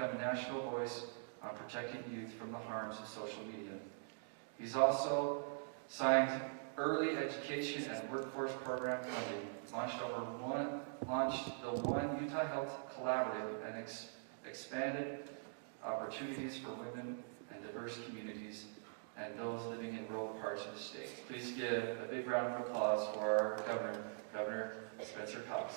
become a national voice on protecting youth from the harms of social media. He's also signed early education and workforce program funding, launched the One Utah Health Collaborative, and expanded opportunities for women and diverse communities and those living in rural parts of the state. Please give a big round of applause for our Governor Spencer Cox.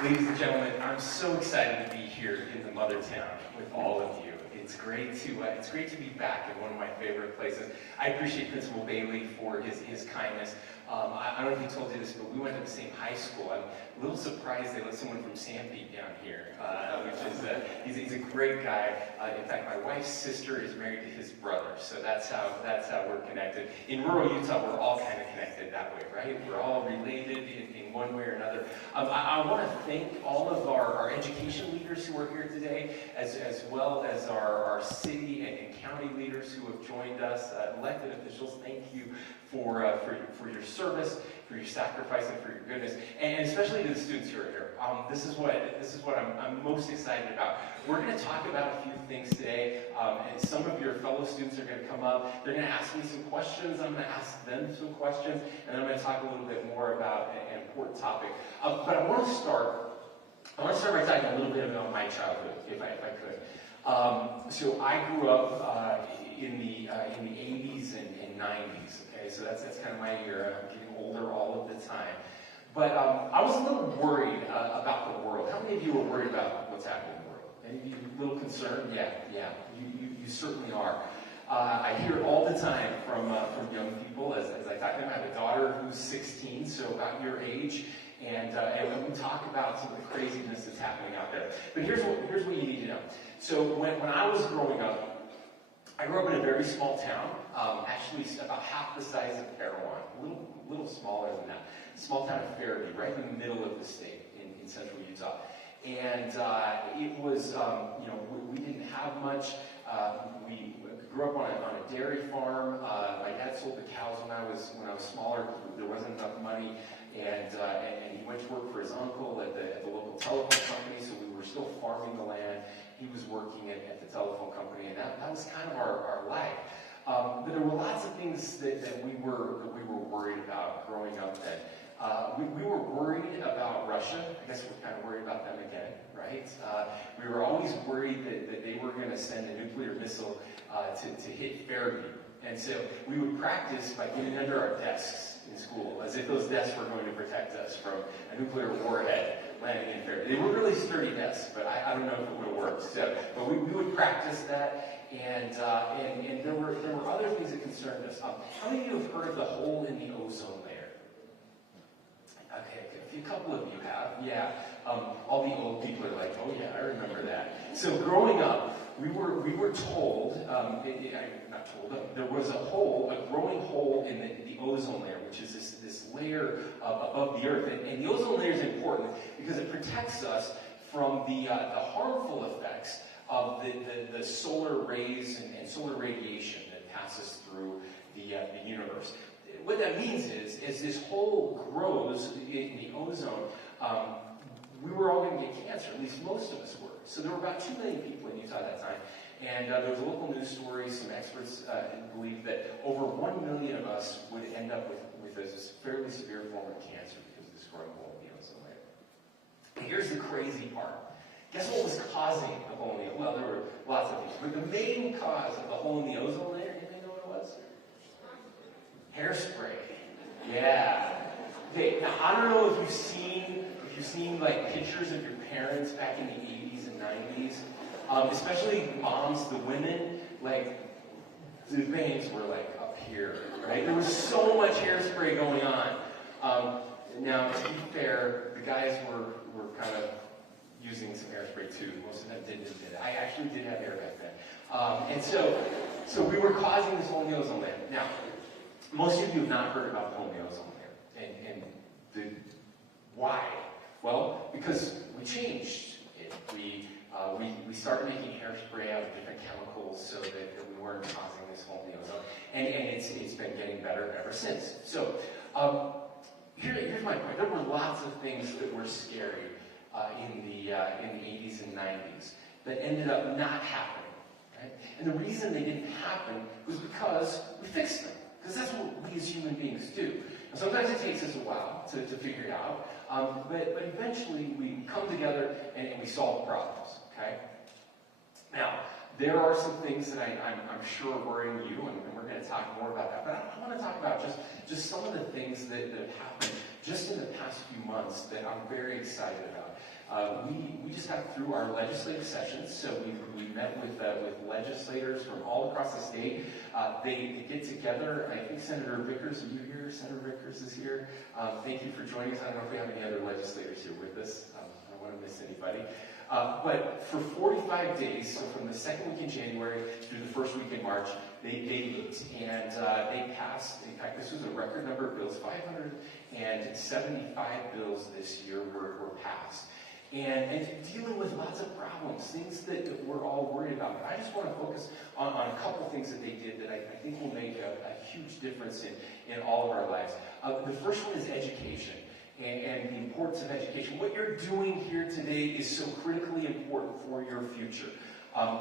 Ladies and gentlemen, I'm so excited to be here in the mother town with all of you. It's great to be back in one of my favorite places. I appreciate Principal Bailey for his kindness. I don't know if he told you this, but we went to the same high school. I'm a little surprised they let someone from Sanpete down here, which is he's a great guy. In fact, my wife's sister is married to his brother, so that's how we're connected. In rural Utah, we're all kind of connected that way, right? We're all related in one way or another. I want to thank all of our education leaders who are here today, as well as our city and county leaders who have joined us, elected officials. Thank you for your service, for your sacrifice, and for your goodness, and especially to the students who are here. This is what I'm most excited about. We're going to talk about a few things today, and some of your fellow students are going to come up. They're going to ask me some questions. I'm going to ask them some questions, and then I'm going to talk a little bit more about an important topic. But I want to start by talking a little bit about my childhood, if I could. So I grew up in the 80s and 90s. Okay, so that's kind of my era. I'm getting older all of the time. But I was a little worried about the world. How many of you are worried about what's happening in the world? Any of you a little concerned? Yeah, you certainly are. I hear it all the time from young people as I talk to them. I have a daughter who's 16, so about your age. And we talk about some of the craziness that's happening out there. But here's what you need to know. So when I was growing up, I grew up in a very small town, actually about half the size of Parowan, a little smaller than that. Small town of Fairview, right in the middle of the state in central Utah. And it was, we didn't have much. We grew up on a dairy farm. My dad sold the cows when I was smaller because there wasn't enough money. And he went to work for his uncle at the local telephone company, so we were still farming the land. He was working at the telephone company, and that was kind of our life. But there were lots of things that we were worried about growing up then. We were worried about Russia. I guess we're kind of worried about them again, right? We were always worried that they were going to send a nuclear missile to hit Fairview. And so we would practice by getting under our desks in school, as if those desks were going to protect us from a nuclear warhead landing in Fairview. They were really sturdy desks, but I don't know if it would have worked. So, but we would practice that, and there were other things that concerned us. How many of you have heard of the hole in the ozone layer? Okay, a couple of you have. Yeah, all the old people are like, oh yeah, I remember that. So growing up, we were told, there was a growing hole in the ozone layer, which is this layer above the earth. And the ozone layer is important because it protects us from the harmful effects of the solar rays and solar radiation that passes through the universe. What that means is, as this hole grows in the ozone, we were all going to get cancer, at least most of us were. So there were about 2 million people in Utah at that time. And there was a local news story. Some experts believe that over 1 million of us would end up with this fairly severe form of cancer because of this growing hole in the ozone layer. And here's the crazy part. Guess what was causing the hole in the ozone layer? Well, there were lots of things. But the main cause of the hole in the ozone layer, anybody know what it was? Hairspray. Yeah. Now, I don't know if you've seen like pictures of your parents back in the 80s and 90s. Especially moms, the women, like, the bangs were like up here, right? There was so much hairspray going on. Now, to be fair, the guys were kind of using some hairspray too. Most of them did. I actually did have hair back then. And so we were causing this hole in the ozone layer. Now, most of you have not heard about the hole in the ozone layer. And why? Well, because we changed it. We started making hairspray out of different chemicals so that we weren't causing this hole in the ozone. And it's been getting better ever since. So here's my point. There were lots of things that were scary in the 80s and 90s that ended up not happening. Right? And the reason they didn't happen was because we fixed them. Because that's what we as human beings do. And sometimes it takes us a while to figure it out, but eventually we come together and we solve problems. Okay? Now, there are some things that I'm sure are worrying you, and we're going to talk more about that. But I want to talk about just some of the things that have happened just in the past few months that I'm very excited about. We just got through our legislative sessions, so we met with legislators from all across the state. They get together. I think Senator Vickers, are you here? Senator Vickers is here. Thank you for joining us. I don't know if we have any other legislators here with us. I don't want to miss anybody. But for 45 days, so from the second week in January through the first week in March, they meet, and they passed. In fact, this was a record number of bills. 575 bills this year were passed. And dealing with lots of problems, things that we're all worried about. But I just want to focus on a couple things that they did that I think will make a huge difference in all of our lives. The first one is education and the importance of education. What you're doing here today is so critically important for your future.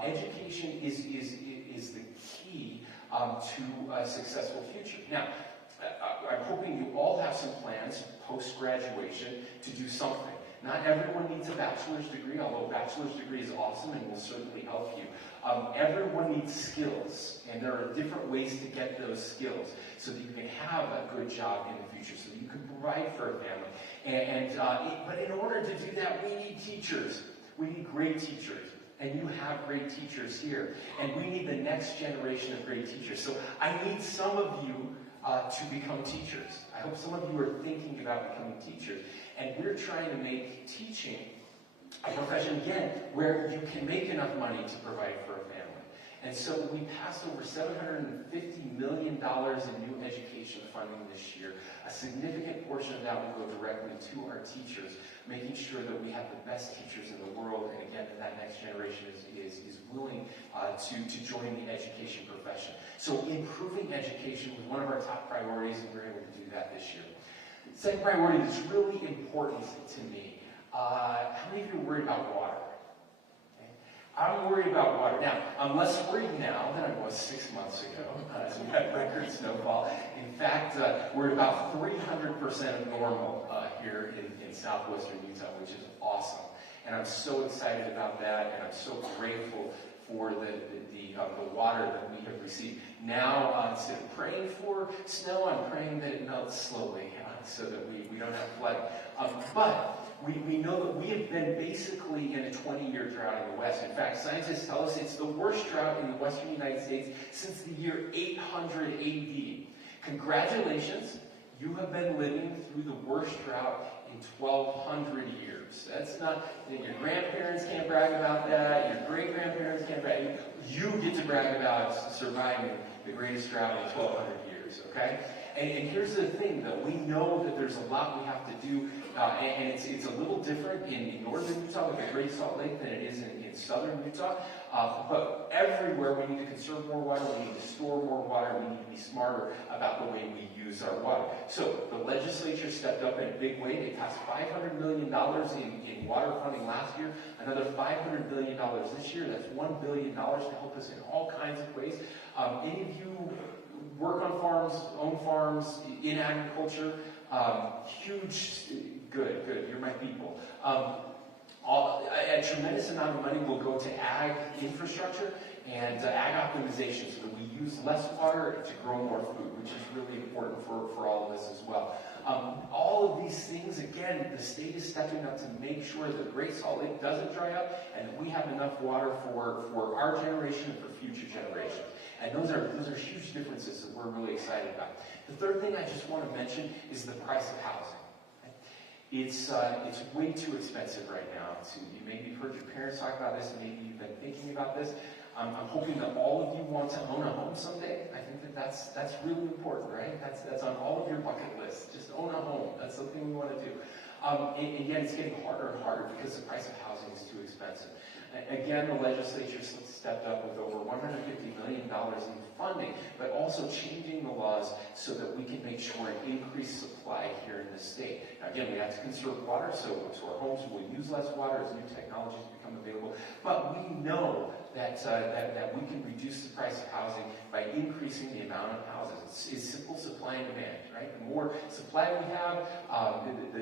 Education is the key to a successful future. Now, I'm hoping you all have some plans post-graduation to do something. Not everyone needs a bachelor's degree, although a bachelor's degree is awesome and will certainly help you. Everyone needs skills, and there are different ways to get those skills so that you can have a good job in the future, so that you can provide for a family. But in order to do that, we need teachers. We need great teachers. And you have great teachers here. And we need the next generation of great teachers. So I need some of you to become teachers. I hope some of you are thinking about becoming teachers. And we're trying to make teaching a profession, again, where you can make enough money to provide for a family. And so we passed over $750 million in new education funding this year. A significant portion of that will go directly to our teachers, making sure that we have the best teachers in the world, and again, that next generation is willing to join the education profession. So improving education was one of our top priorities, and we're able to do that this year. Second priority that's really important to me. How many of you are worried about water? Okay. I'm worried about water. Now, I'm less worried now than I was 6 months ago. We had record snowfall. In fact, we're at about 300% of normal here in southwestern Utah, which is awesome. And I'm so excited about that, and I'm so grateful for the water that we have received. Now, instead of praying for snow, I'm praying that it melts slowly so that we don't have flooding. But we know that we have been basically in a 20-year drought in the West. In fact, scientists tell us it's the worst drought in the western United States since the year 800 AD. Congratulations, you have been living through the worst drought in 1,200 years. That's not, your grandparents can't brag about that, your great-grandparents can't brag. You get to brag about surviving the greatest drought in 1,200 years, okay? And here's the thing, though. We know that there's a lot we have to do, and it's a little different in northern Utah with the Great Salt Lake than it is in southern Utah. But everywhere we need to conserve more water, we need to store more water, we need to be smarter about the way we use our water. So the legislature stepped up in a big way. They passed $500 million in water funding last year, another $500 million this year. That's $1 billion to help us in all kinds of ways. Any of you work on farms, own farms, in agriculture, good, you're my people. A tremendous amount of money will go to ag infrastructure and ag optimization so that we use less water to grow more food, which is really important for all of us as well. All of these things, again, the state is stepping up to make sure that the Great Salt Lake doesn't dry up and that we have enough water for our generation and for future generations. And those are huge differences that we're really excited about. The third thing I just want to mention is the price of housing. It's way too expensive right now. You maybe heard your parents talk about this, maybe you've been thinking about this. I'm hoping that all of you want to own a home someday. I think that's really important, right? That's on all of your bucket lists. Just own a home. That's something we want to do. And yet it's getting harder and harder because the price of housing is too expensive. Again, the legislature stepped up with over $150 million in funding, but also changing the laws so that we can make sure an increased supply here in the state. Now, again, we have to conserve water, so our homes will use less water as new technologies become available. But we know that we can reduce the price of housing by increasing the amount of houses. It's simple supply and demand, right? The more supply we have,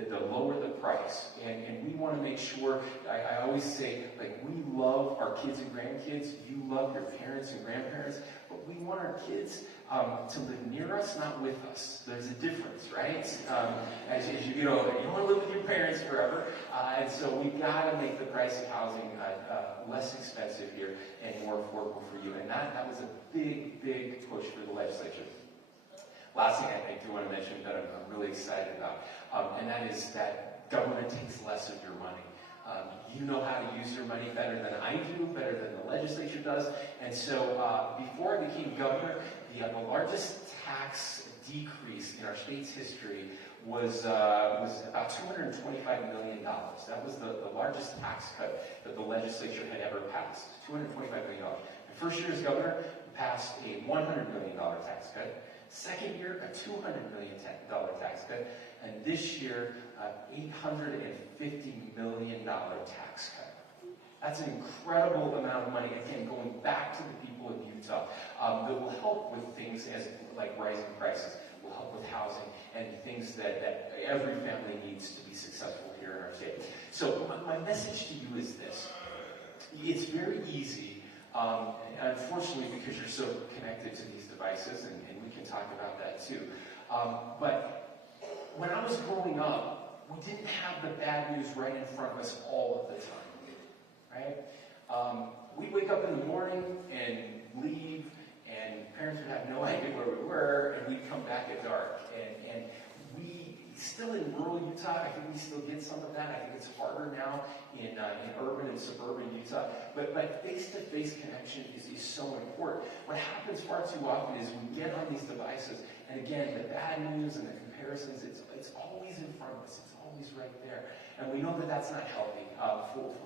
the lower the price. And we want to make sure, I always say, like, we love our kids and grandkids. You love your parents and grandparents. But we want our kids to live near us, not with us. There's a difference, right? As you get older, you don't want to live with your parents forever. And so we've got to make the price of housing less expensive here and more affordable for you. And that was a big, big push for the legislature. Last thing I do want to mention that I'm really excited about, and that is that government takes less of your money. You know how to use your money better than I do, better than the legislature does. And so before I became governor, the largest tax decrease in our state's history was about $225 million. That was the largest tax cut that the legislature had ever passed, $225 million. My first year as governor, we passed a $100 million tax cut. Second year, a $200 million tax cut. And this year, $850 million tax cut. That's an incredible amount of money, again, going back to the people of Utah, that will help with things like rising prices, will help with housing, and things that every family needs to be successful here in our state. So my message to you is this. It's very easy, unfortunately, because you're so connected to these devices, and we can talk about that too. But when I was growing up, we didn't have the bad news right in front of us all of the time, right? We'd wake up in the morning and leave, and parents would have no idea where we were, and we'd come back at dark. And we, still in rural Utah, I think we still get some of that. I think it's harder now in urban and suburban Utah. But face-to-face connection is so important. What happens far too often is we get on these devices, and again, the bad news and the comparisons, it's always in front of us. It's always right there. And we know that that's not healthy.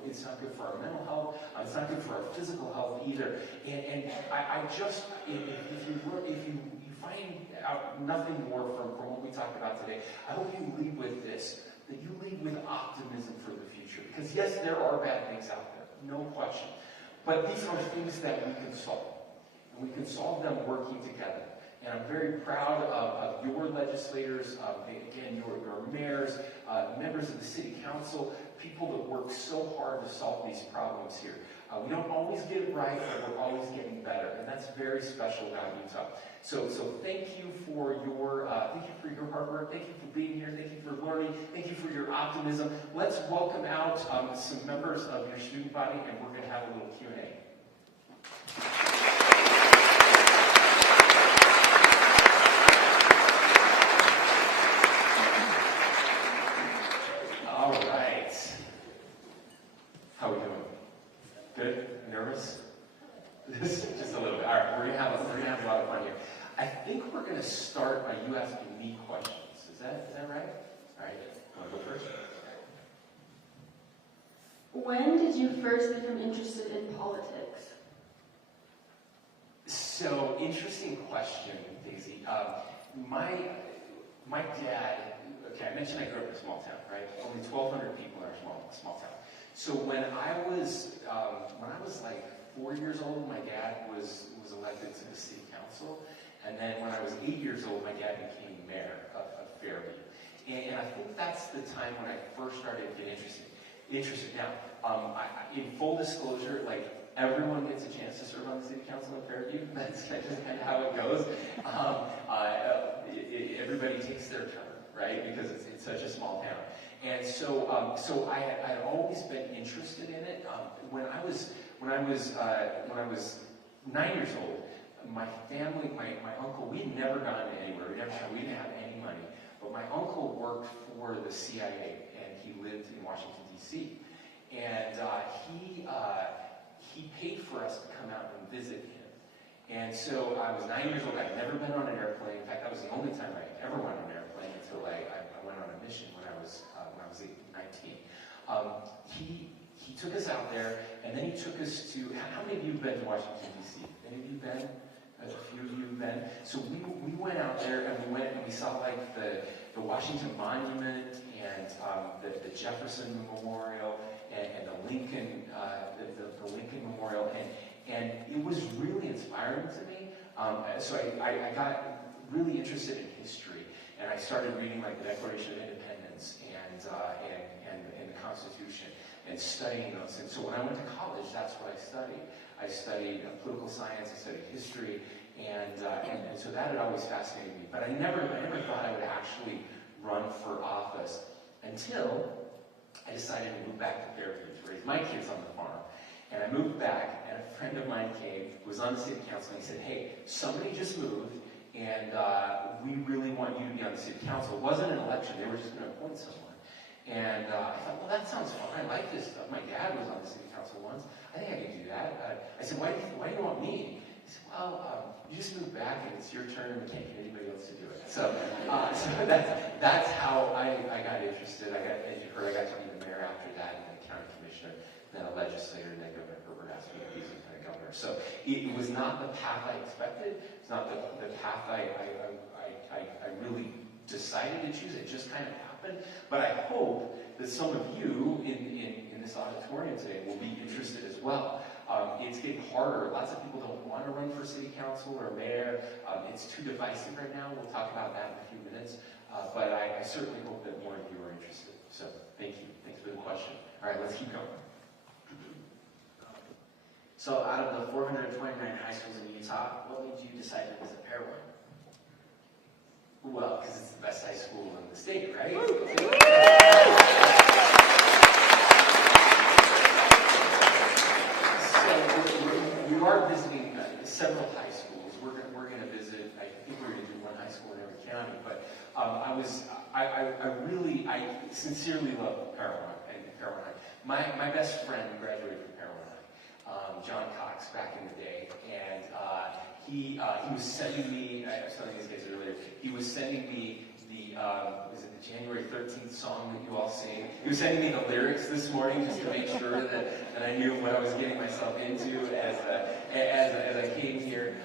It's not good for our mental health. It's not good for our physical health either. And I just, if you find out nothing more from what we talked about today, I hope you leave with this, that you leave with optimism for the future. Because yes, there are bad things out there, no question. But these are things that we can solve. And we can solve them working together. And I'm very proud of your legislators, again, your mayors, members of the city council, people that work so hard to solve these problems here. We don't always get it right, but we're always getting better, and that's very special about Utah. So thank you for your hard work. Thank you for being here. Thank you for learning. Thank you for your optimism. Let's welcome out some members of your student body, and we're going to have a little Q&A. All right. How are we doing? Good? Nervous? Just a little bit. All right, we're gonna have a lot of fun here. I think we're gonna start by you asking me questions. Is that right? All right. Want to go first? When did you first become interested in politics? So, interesting question, Daisy. My dad. Okay, I mentioned I grew up in a small town, right? Only 1,200 people in our small town. So when I was like 4 years old, my dad was elected to the city council, and then when I was 8 years old, my dad became mayor of Fairview. And I think that's the time when I first started to get interested. Now, in full disclosure, like everyone gets a chance to serve on the city council in Fairview. That's just kind of how it goes. Everybody takes their turn, right? Because it's such a small town. And so I had always been interested in it. When I was 9 years old, my family, my uncle, we had never gone anywhere. We didn't have any money. But my uncle worked for the CIA, and he lived in Washington, D.C. And he paid for us to come out and visit him. And so I was 9 years old. I'd never been on an airplane. In fact, that was the only time I ever went on an airplane until I went on a mission when I was 19. He he took us out there, and then he took us to, how many of you have been to Washington, D.C.? Any of you been? A few of you have been. So we went out there, and we saw like the Washington Monument, and the Jefferson Memorial, and the Lincoln, the Lincoln Memorial, and it was really inspiring to me. So I got really interested in history, and I started reading like the Declaration of Independence and the Constitution, and studying those things. So when I went to college, that's what I studied. I studied political science, I studied history, and so that had always fascinated me. But I never thought I would actually run for office until I decided to move back to Fairview to raise my kids on the farm. And I moved back, and a friend of mine came, who was on the city council, and he said, hey, somebody just moved, and we really want you to be on the city council. It wasn't an election, they were just going to appoint someone. And I thought, well, that sounds fun. I like this stuff. My dad was on the city council once. I think I can do that. I said, why do you want me? He said, well, you just moved back, and it's your turn, and we can't get anybody else to do it. So that's how I got interested. As you heard, I got to be the mayor after that, and then a county commissioner, then a legislator, and then Governor Herbert asked me to be lieutenant governor. So it was not the path I expected. It's not the path I really decided to choose. It just kind of happened. But I hope that some of you in this auditorium today will be interested as well. It's getting harder. Lots of people don't want to run for city council or mayor. It's too divisive right now. We'll talk about that in a few minutes. But I certainly hope that more of you are interested. So thank you. Thanks for the question. All right, let's keep going. So out of the 429 high schools in Utah, what made you decide to visit Parowan? Well, because it's the best high school in the state, right? So we are visiting several high schools. We're going to visit. I think we're going to do one high school in every county. But I sincerely love Parowan and Parowan High. My best friend graduated from Parowan High, John Cox, back in the day, and he was sending me. I was telling these guys earlier. He was sending me was it the January 13th song that you all sing? He was sending me the lyrics this morning just to make sure that I knew what I was getting myself into as I came here.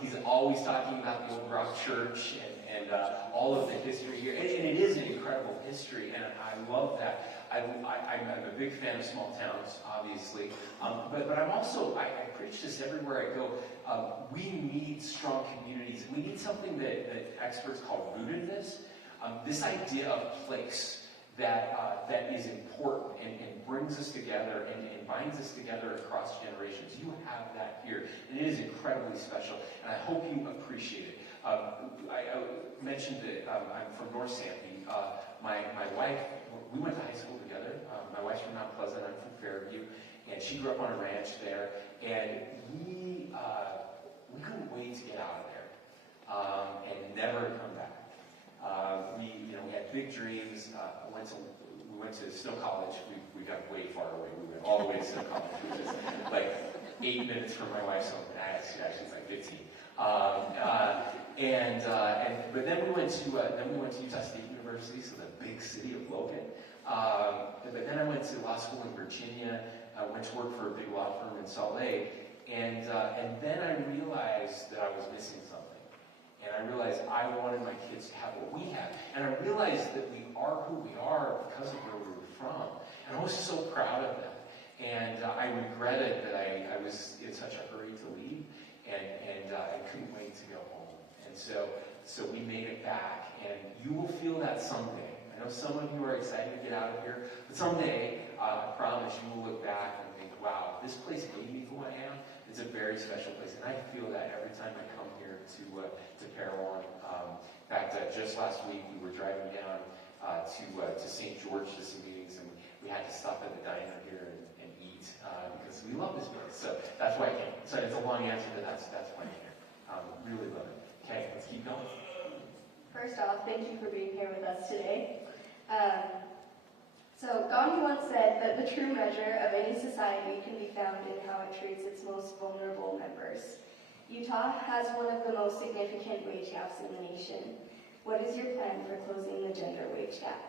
He's always talking about the Old Rock Church and all of the history here. And it is an incredible history, and I love that. I'm a big fan of small towns, obviously, but I'm also, I preach this everywhere I go. We need strong communities. We need something that experts call rootedness. This idea of place that is important and brings us together and binds us together across generations. You have that here, and it is incredibly special, and I hope you appreciate it. I mentioned that I'm from North Sandy. My wife, we went to high school together. My wife's from Mount Pleasant, I'm from Fairview, and she grew up on a ranch there, and we couldn't wait to get out of there and never come back. We had big dreams. We went to Snow College. We got way far away. We went all the way to Snow College, which is like 8 minutes from my wife's home. Actually, it's like 15. But then we went to Utah State University, so the big city of Logan. But then I went to law school in Virginia. I went to work for a big law firm in Salt Lake, and then I realized that I was missing something. And I realized I wanted my kids to have what we have. And I realized that we are who we are because of where we were from. And I was so proud of that. And I regretted that I was in such a hurry to leave, and I couldn't wait to go home. And so we made it back, and you will feel that someday. I know some of you are excited to get out of here, but someday, I promise you will look back and think, wow, this place made me who I am. It's a very special place, and I feel that every time I come here to Parowan. In fact, just last week we were driving down to St. George to some meetings, and we had to stop at the diner here and eat because we love this place. So that's why I came. So it's a long answer, but that's why I came. Really love it. Okay, let's keep going. First off, thank you for being here with us today. So Gandhi once said that the true measure of any society can be found in how it treats its most vulnerable members. Utah has one of the most significant wage gaps in the nation. What is your plan for closing the gender wage gap?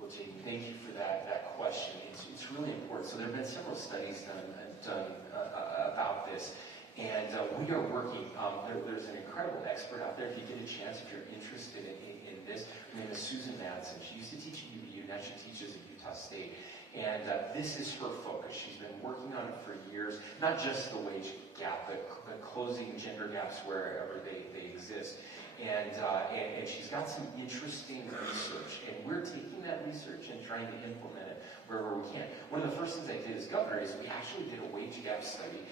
Well, Jamie, thank you for that question. It's really important. So there have been several studies done about this, and we are working. There's an incredible expert out there. If you get a chance, if you're interested in this, her name is Susan Madsen. She used to teach at UVU, now she teaches at Utah State. And this is her focus. She's been working on it for years, not just the wage gap, but closing gender gaps wherever they exist. And she's got some interesting research, and we're taking that research and trying to implement it wherever we can. One of the first things I did as governor is we actually did a wage gap study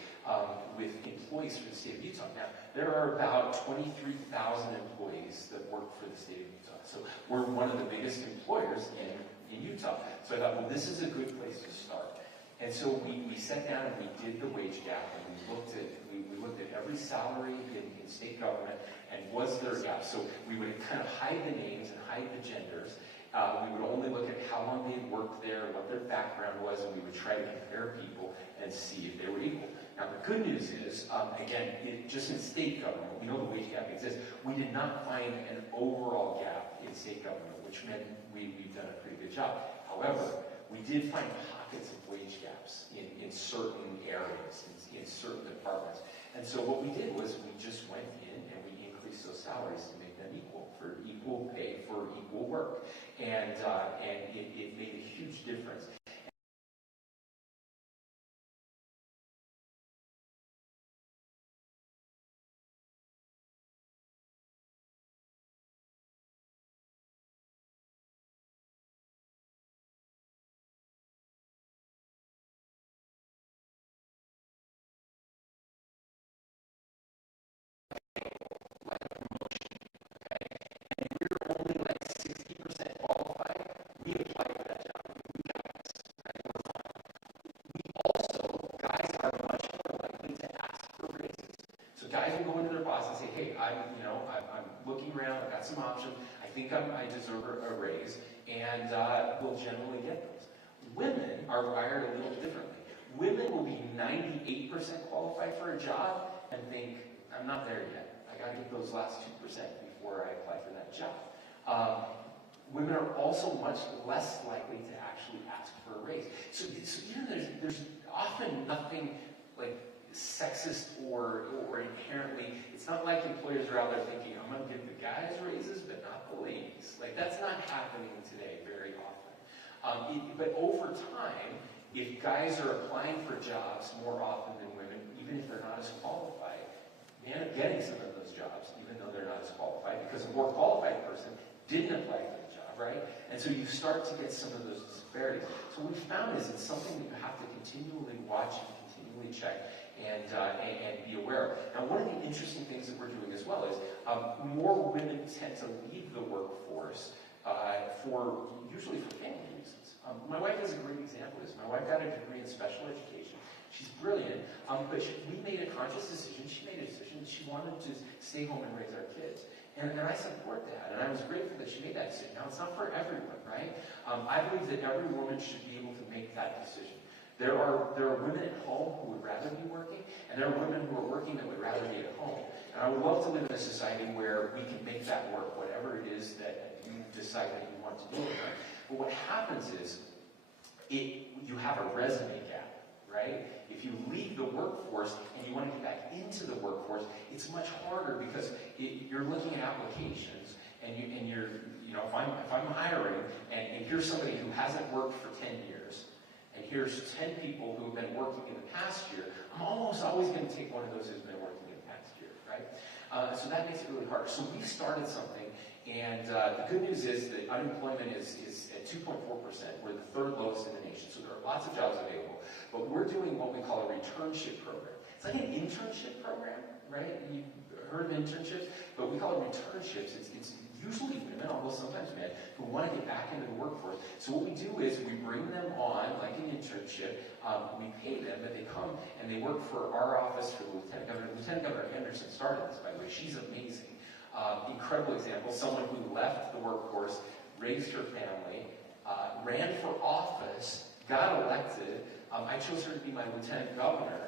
with employees for the state of Utah. Now, there are about 23,000 employees that work for the state of Utah. So we're one of the biggest employers in Utah. So I thought, well, this is a good place to start. And so we sat down and we did the wage gap, and we looked at every salary in state government, and was there a gap? So we would kind of hide the names and hide the genders. We would only look at how long they had worked there, what their background was, and we would try to compare people and see if they were equal. Now, the good news is, again, just in state government, we know the wage gap exists. We did not find an overall gap in state government, which meant we've done a pretty good job. However, we did find pockets of wage gaps in certain areas, in certain departments. And so what we did was we just went in and we increased those salaries to make them equal, for equal pay for equal work. And it made a huge difference. Guys will go into their boss and say, hey, I'm looking around, I've got some options, I think I deserve a raise, and we'll generally get those. Women are wired a little differently. Women will be 98% qualified for a job and think, I'm not there yet. I got to get those last 2% before I apply for that job. Women are also much less likely to actually ask for a raise. So there's often nothing like sexist or inherently, it's not like employers are out there thinking, I'm going to give the guys raises, but not the ladies. Like, that's not happening today very often. But over time, if guys are applying for jobs more often than women, even if they're not as qualified, they end up getting some of those jobs, even though they're not as qualified, because a more qualified person didn't apply for the job, right? And so you start to get some of those disparities. So what we found is it's something that you have to continually watch and continually check and be aware of. Now, one of the interesting things that we're doing as well is more women tend to leave the workforce usually for family reasons. My wife is a great example of this. My wife got a degree in special education. She's brilliant, but we made a conscious decision. She made a decision that she wanted to stay home and raise our kids. And I support that, and I was grateful that she made that decision. Now, it's not for everyone, right? I believe that every woman should be able to make that decision. There are women at home who would rather be working, and there are women who are working that would rather be at home. And I would love to live in a society where we can make that work, whatever it is that you decide that you want to do. But what happens is, you have a resume gap, right? If you leave the workforce and you want to get back into the workforce, it's much harder because you're looking at applications, and you're, if I'm hiring, and here's somebody who hasn't worked for 10 years, and here's 10 people who have been working in the past year, I'm almost always going to take one of those who's been working in the past year, right? So that makes it really hard. So we started something, and the good news is that unemployment is at 2.4%. We're the third lowest in the nation, so there are lots of jobs available. But we're doing what we call a returnship program. It's like an internship program, right? You've heard of internships, but we call it returnships. It's usually women, although sometimes men, who want to get back into the workforce. So what we do is we bring them on, like an internship. We pay them, but they come and they work for our office for the Lieutenant Governor. Lieutenant Governor Henderson started this, by the way. She's amazing. Incredible example. Someone who left the workforce, raised her family, ran for office, got elected. I chose her to be my Lieutenant Governor.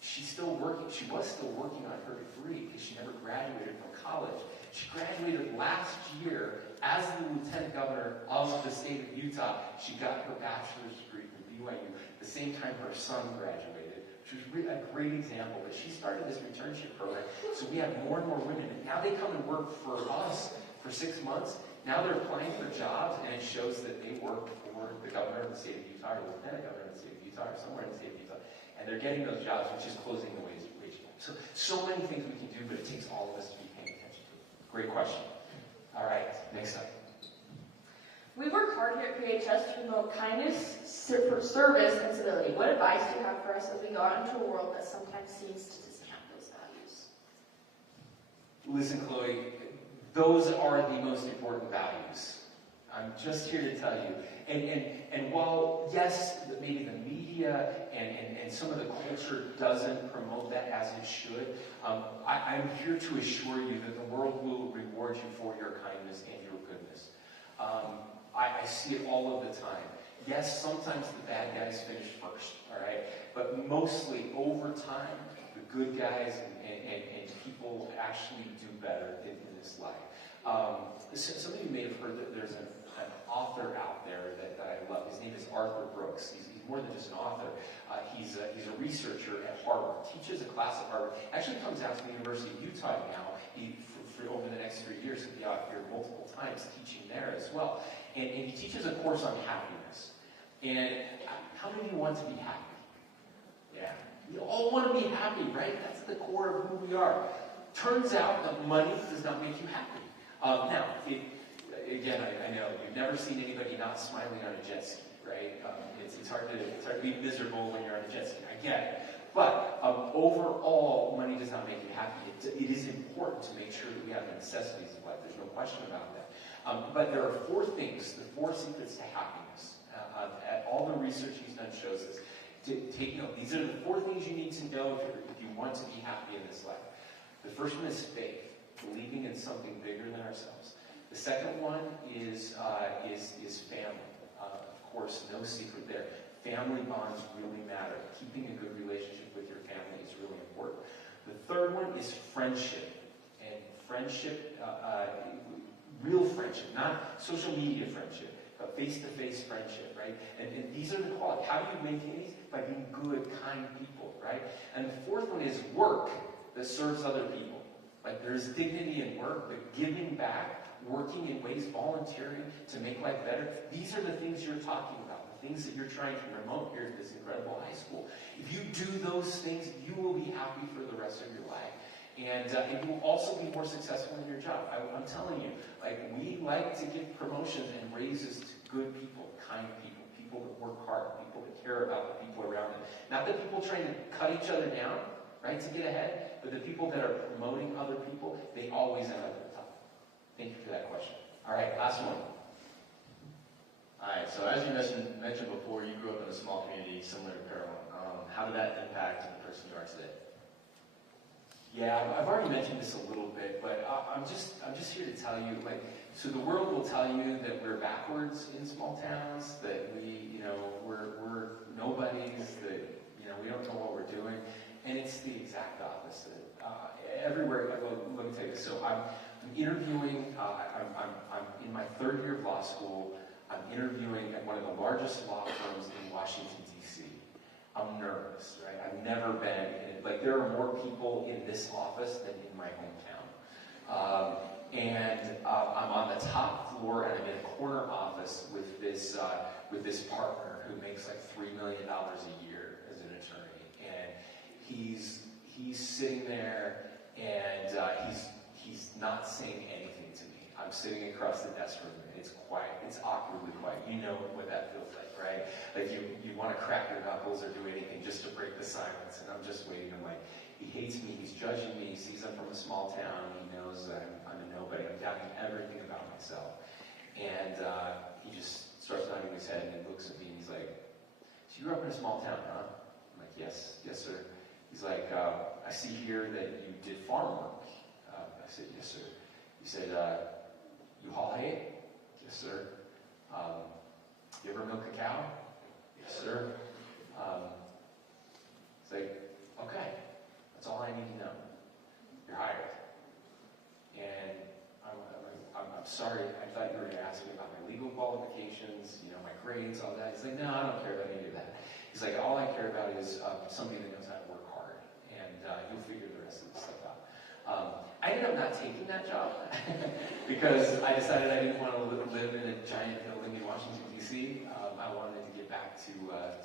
She's still working. She was still working on her degree because she never graduated from college. She graduated last year as the lieutenant governor of the state of Utah. She got her bachelor's degree from BYU the same time her son graduated, which was a great example. But she started this returnship program, so we have more and more women. And now they come and work for us for 6 months. Now they're applying for jobs, and it shows that they work for the governor of the state of Utah, or the lieutenant governor of the state of Utah, or somewhere in the state of Utah. And they're getting those jobs, which is closing the wage gap. So many things we can do, but it takes all of us to be paying attention to it. Great question. All right, next up. We work hard here at KHS to promote kindness, service, and civility. What advice do you have for us as we go out into a world that sometimes seems to discount those values? Listen, Chloe, those are the most important values. I'm just here to tell you. And while, yes, maybe the media and some of the culture doesn't promote that as it should, I'm here to assure you that the world will reward you for your kindness and your goodness. I see it all of the time. Yes, sometimes the bad guys finish first, all right? But mostly, over time, the good guys and people actually do better in this life. Some of you may have heard that there's an author out there that I love. His name is Arthur Brooks. He's more than just an author. He's a researcher at Harvard, teaches a class at Harvard, actually comes out to the University of Utah now. For over the next 3 years, he'll be out here multiple times teaching there as well. And he teaches a course on happiness. And how many of you want to be happy? Yeah. We all want to be happy, right? That's the core of who we are. Turns out that money does not make you happy. Now, again, I know you've never seen anybody not smiling on a jet ski, right? It's hard to be miserable when you're on a jet ski. I get it. But overall, money does not make you happy. It is important to make sure that we have the necessities of life. There's no question about that. But there are 4 things, the 4 secrets to happiness. All the research he's done shows this. Take note. These are the 4 things you need to know if you want to be happy in this life. The first one is faith, believing in something bigger than ourselves. The second one is family. Of course, no secret there. Family bonds really matter. Keeping a good relationship with your family is really important. The third one is friendship. And friendship, real friendship, not social media friendship, but face-to-face friendship, right? And these are the qualities. How do you maintain these? By being good, kind people, right? And the fourth one is work that serves other people. Like there's dignity in work, but giving back, working in ways, volunteering to make life better. These are the things you're talking about, the things that you're trying to promote here at this incredible high school. If you do those things, you will be happy for the rest of your life. And you will also be more successful in your job. I'm telling you, like we like to give promotions and raises to good people, kind people, people that work hard, people that care about the people around them. Not the people trying to cut each other down, right, to get ahead, but the people that are promoting other people, they always end up at the top. Thank you for that question. All right, last one. All right, so as you mentioned before, you grew up in a small community similar to Carolyn. How did that impact the person you are today? Yeah, I've already mentioned this a little bit, but I'm just here to tell you, like, so the world will tell you that we're backwards in small towns, that we're nobodies, that, we don't know what we're doing, and it's the exact opposite. Everywhere, let me tell you this. So I'm interviewing, I'm in my 3rd year of law school. I'm interviewing at one of the largest law firms in Washington, D.C. I'm nervous, right? I've never been in it. Like, there are more people in this office than in my hometown. I'm on the top floor, and I'm in a corner office with this partner who makes like $3 million a year as an attorney. And he's sitting there, and he's not saying anything to me. I'm sitting across the desk from him, and it's quiet. It's awkwardly quiet. You know what that feels like, right? Like you want to crack your knuckles or do anything just to break the silence, and I'm just waiting. I'm like, he hates me. He's judging me. He sees I'm from a small town. He knows that I'm a nobody. I'm doubting everything about myself. And he just starts nodding his head and looks at me, and he's like, so you grew up in a small town, huh? I'm like, yes, sir. He's like, I see here that you did farm work. I said, yes, sir. He said, you haul hay? Yes, sir. You ever milk a cow? Yes, sir. It's like, okay, that's all I need to know. You're hired. And I'm sorry, I thought you were going to ask me about my legal qualifications, my grades, all that. He's like, no, I don't care about any of that. He's like, all I care about is somebody that knows how to work hard, and you'll figure the rest of the stuff out. I ended up not taking that job because I decided I didn't want to live in a giant building in Washington, D.C. I wanted to get back to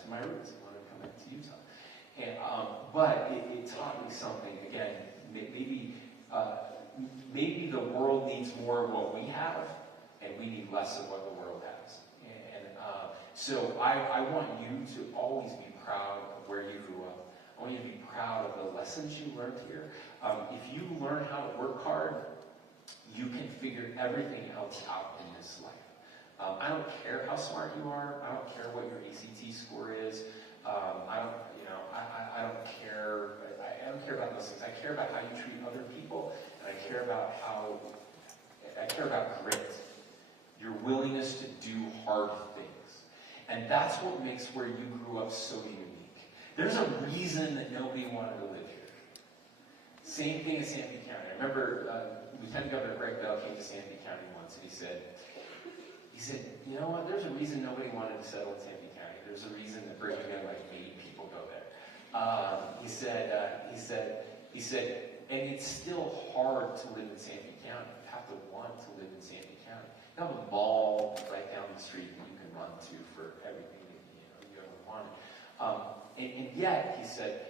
my roots. I wanted to come back to Utah. And, but it taught me something. Again, maybe the world needs more of what we have, and we need less of what the world has. And so I want you to always be proud of where you grew up. I want you to be proud of the lessons you learned here. If you learn how to work hard, you can figure everything else out in this life. I don't care how smart you are. I don't care what your ACT score is. I don't care. I don't care about those things. I care about how you treat other people, and I care about grit, your willingness to do hard things, and that's what makes where you grew up so unique. There's a reason that nobody wanted to live here. Same thing in Sanpete County. I remember Lieutenant Governor Greg Bell came to Sanpete County once, and he said, you know what? There's a reason nobody wanted to settle in Sanpete County. There's a reason that Brigham Young, like 80 people go there. He said, and it's still hard to live in Sanpete County. You have to want to live in Sanpete County. You have a mall right down the street that you can run to for everything that you ever wanted. And yet, he said,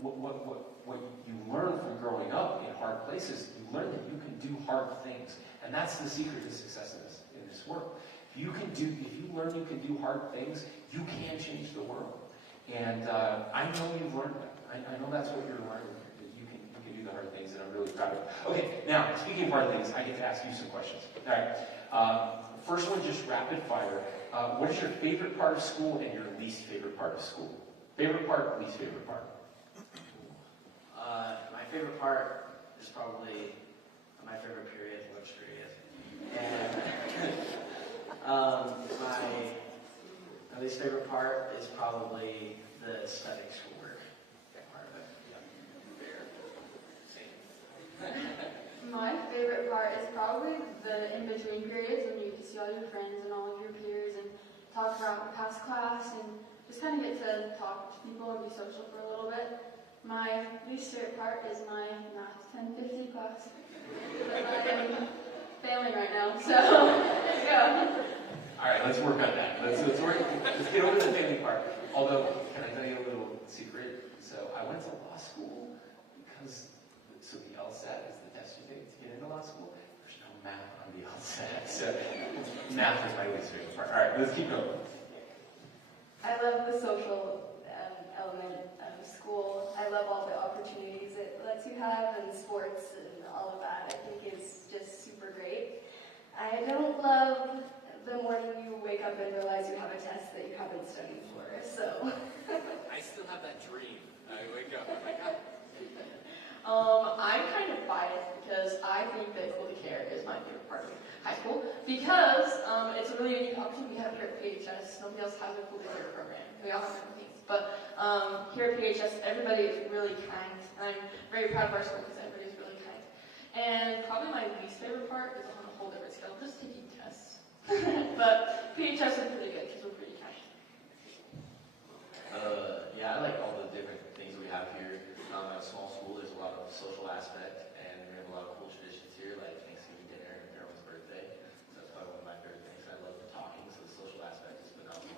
what you learn from growing up in hard places, you learn that you can do hard things. And that's the secret to success in this world. If you learn you can do hard things, you can change the world. And I know you've learned that. I know that's what you're learning, that you can do the hard things, and I'm really proud of it. Okay, now, speaking of hard things, I get to ask you some questions. All right. First one, just rapid fire. What is your favorite part of school and your least favorite part of school? Favorite part, least favorite part? My favorite part is probably my favorite period, which period. And my least favorite part is probably the studying schoolwork part of it. Yeah. My favorite part is probably the in-between periods when you get to see all your friends and all of your peers and talk about past class and just kind of get to talk to people and be social for a little bit. My least favorite part is my math 1050 class. But I'm failing right now, so yeah. All right, let's work on that. Let's get over the failing part. Although, can I tell you a little secret? So I went to law school because, so the LSAT is the test you take to get into law school. There's no math on the LSAT, so math is my least favorite part. All right, let's keep going. I love the social element of school. I love all the opportunities it lets you have and sports and all of that. I think is just super great. I don't love the morning you wake up and realize you have a test that you haven't studied for, so. I still have that dream. I wake up, oh my God. I'm kind of biased because I think that Cool to Care is my favorite part of high school because it's a really unique opportunity we have here at PHS. Nobody else has a Cool to Care program. We all have different things, but here at PHS, everybody is really kind, and I'm very proud of our school because everybody is really kind. And probably my least favorite part is on a whole different scale, just taking tests. But PHS is really good because we're pretty kind. Yeah, I like all the different things we have here. At a small school, there's a lot of social aspect, and we have a lot of cool traditions here, like Thanksgiving dinner and everyone's birthday. So that's probably one of my favorite things. I love the talking, so the social aspect is phenomenal.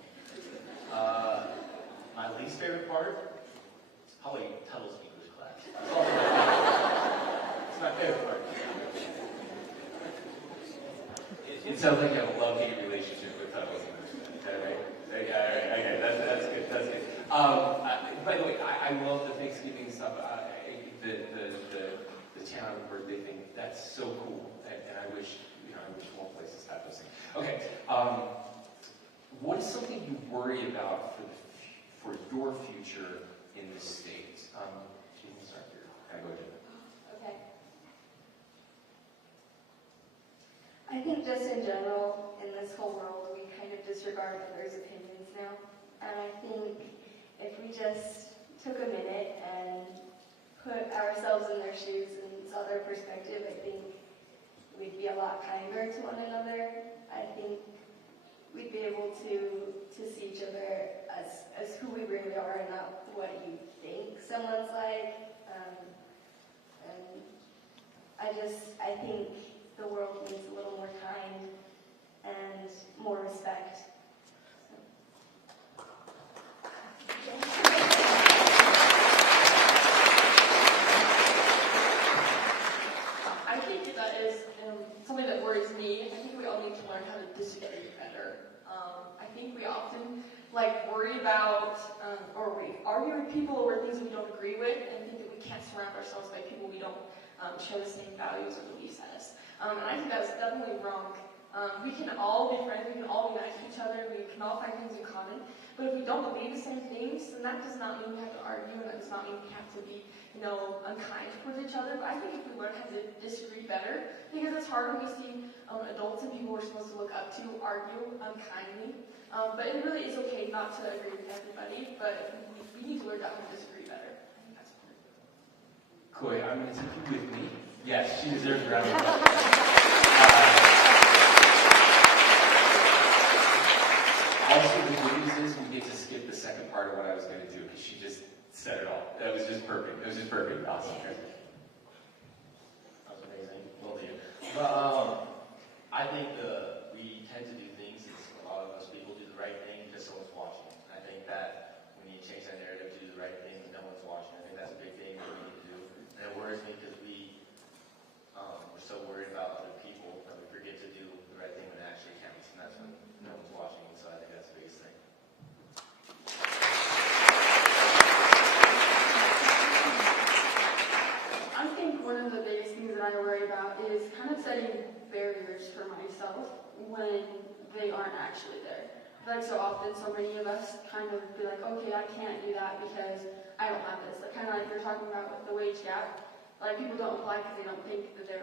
My least favorite part is probably Tuttle's English class. That's all it's my favorite part. It sounds like you have a love-hate relationship with Tuttle's English. Is that right? Yeah, all right, okay, that's good, that's good. By the way, I love the Thanksgiving stuff, the town birthday thing. That's so cool, and I wish more places had those things. Okay, what is something you worry about for your future in this state? You can start here. Go ahead. Okay. I think just in general, in this whole world, we kind of disregard others' opinions now. And I think if we just took a minute and put ourselves in their shoes and saw their perspective, I think we'd be a lot kinder kinder to one another, I think we'd be able to see each other as who we really are and not what you think someone's like. And I think the world needs a little more kind and more respect. I think that is something that worries me. I think we all need to learn how to disagree better. I think we often worry about or we argue with people over things we don't agree with, and think that we can't surround ourselves by people we don't share the same values or beliefs as. And I think that's definitely wrong. We can all be friends, we can all be nice to each other, we can all find things in common, but if we don't believe the same things, then that does not mean we have to argue, and that does not mean we have to be, unkind towards each other. But I think if we learn how to disagree better, because it's hard when we see adults and people we're supposed to look up to argue unkindly. But it really is okay not to agree with everybody, but we need to learn how to disagree better. I think that's important. Koi, I'm going to take you with me. Yes, she deserves a round of applause. Also, the good news is we get to skip the second part of what I was going to do, because she just said it all. That was just perfect. It was just perfect. Awesome. That was amazing. Well, dude. But I think we tend to do things, as a lot of us people do the right thing because someone's watching. I think that we need to change that narrative to do the right thing when no one's watching. I think that's a big thing that we need to do. And it worries me because we're so worried about other people that we forget to do the right thing when it actually counts. And that's when no one's watching. So I think that's the biggest thing. I think one of the biggest things that I worry about is kind of setting barriers for myself when they aren't actually there. So often, so many of us kind of be like, okay, I can't do that because I don't have this. Kind of like you're talking about with the wage gap. People don't apply because they don't think that they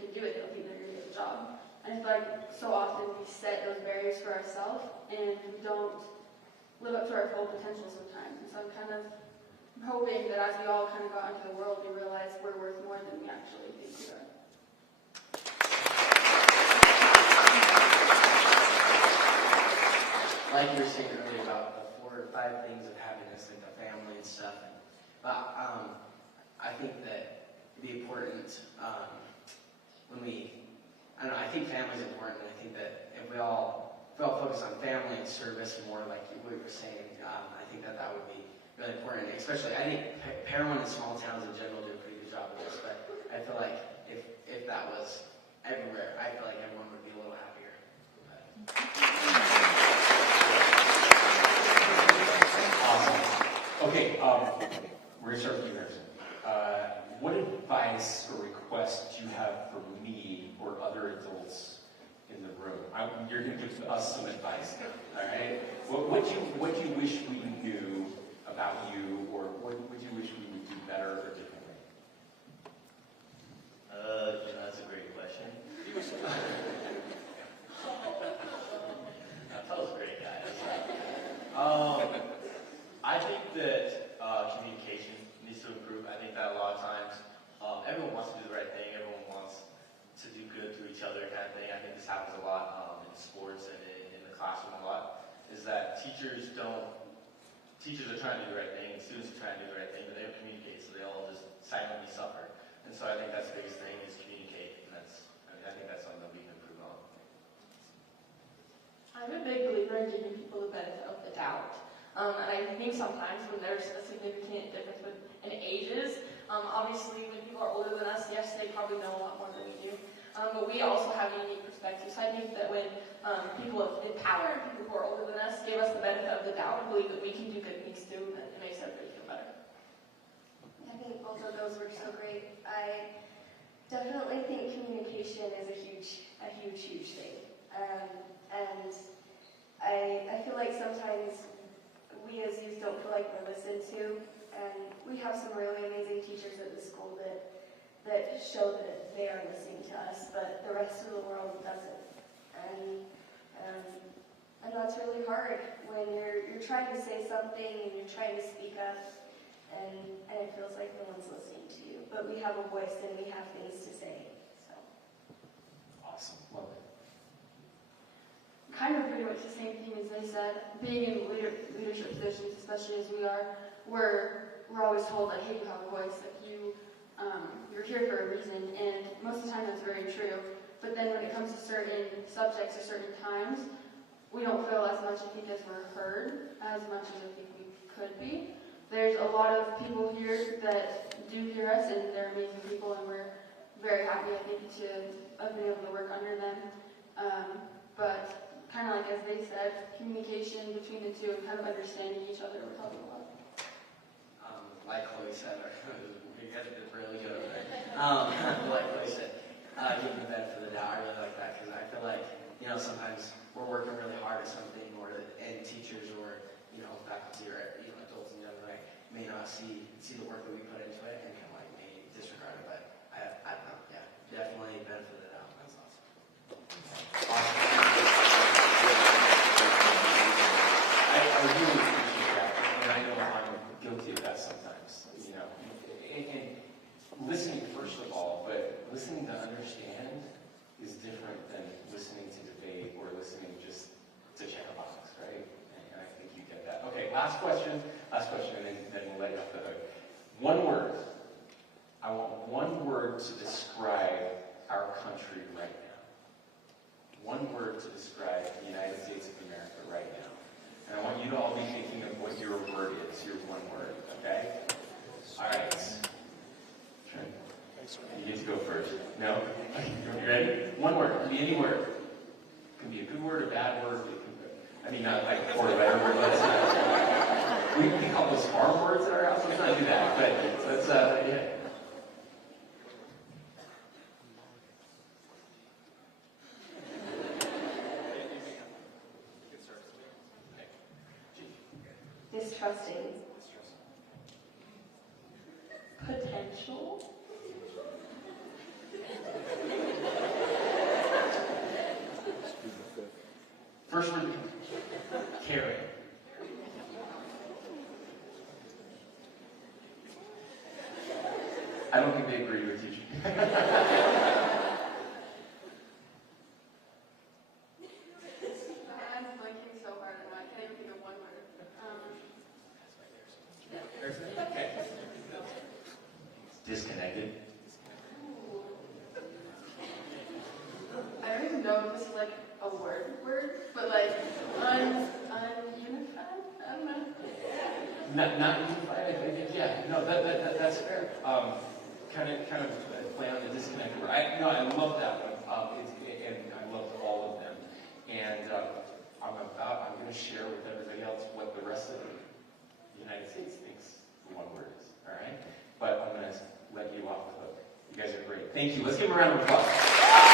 can do it. They don't think they're going to get the job. And it's so often we set those barriers for ourselves and we don't live up to our full potential sometimes. And so I'm kind of hoping that as we all kind of go out into the world, we realize we're worth more than we actually think we are. Like you were saying earlier about the 4 or 5 things of happiness, like the family and stuff. But I think that it'd be important I think family's important. I think that if we all focus on family and service more, like we were saying, I think that would be really important. Especially, I think Parowan and small towns in general do a pretty good job of this. But I feel like if that was everywhere, I feel like everyone would be a little happier. Awesome. Okay, we're going to start with you, Harrison. What advice or request do you have for me or other adults in the room? You're going to give us some advice now, all right? What do you wish we knew about you, or what would you wish we would do better or differently? That's a great question. That was great, guys. I think that communication needs to improve. I think that a lot of times everyone wants to do the right thing. Everyone wants to do good to each other, kind of thing. I think this happens a lot in sports and in the classroom a lot. Is that teachers are trying to do the right thing, and students are trying to do the right thing, but they don't communicate, so they all just silently suffer. And so I think that's the biggest thing is communicate, and I think that's something that we can improve on. I'm a big believer in giving people the benefit of the doubt. And I think sometimes when there's a significant difference in ages, obviously when people are older than us, yes, they probably know a lot more than we do. But we also have unique perspectives. So I think that when people in power, people who are older than us, give us the benefit of the doubt and believe that we can do good things too, then it makes everybody feel better. I think both of those were so great. I definitely think communication is a huge thing. And I feel like sometimes we as youth don't feel like we're listened to, and we have some really amazing teachers at the school that show that they are listening to us, but the rest of the world doesn't. And that's really hard when you're trying to say something and you're trying to speak up, and it feels like no one's listening to you. But we have a voice and we have things to say. So. Awesome. they said, being in leadership positions, especially as we are, we're always told that, hey, you have a voice, that you're here for a reason, and most of the time that's very true. But then when it comes to certain subjects or certain times, we don't feel as much, I think, as we're heard as much as I think we could be. There's a lot of people here that do hear us, and they're amazing people, and we're very happy, I think, to have been able to work under them. But kind of like as they said, communication between the two and kind of understanding each other would help a lot. Like Chloe said, you guys did really good over there. Like Chloe said, give me the benefit of the doubt. I really like that because I feel like, sometimes we're working really hard at something, and teachers or, faculty or, adults and young, like, may not see the work that we put into it and kind of like may disregard it. But I don't know, yeah, definitely benefit of the doubt. That's awesome. I really appreciate that, and I know I'm guilty of that sometimes, and listening first of all, but listening to understand is different than listening to debate or listening just to check a box, right? And I think you get that. Okay, last question, and then we'll let you off the hook. One word. I want one word to describe our country right now. One word to describe the United States of America right now. And I want you to all be thinking of what your word is, your one word, okay? All right. You get to go first. No? You ready? One word. It can be any word. It can be a good word, a bad word. Not like or a better word. We call those farm words at our house. Let's not do that. But let's, yeah. Distrusting. Potential. First word, caring. I don't think they agree with you. I'm blanking so hard on I can't even think of one word. Okay. Disconnected. I don't even know if this is like a word, but like ununified? I don't know. Not unified. I think. Yeah. No. That's fair. Kind of play on the disconnected word. I love that one. And I love all of them. And I'm going to share with everybody else what the rest of the United States thinks the one word is. All right. But I'm going to let you off the hook. You guys are great. Thank you. Let's give them a round of applause.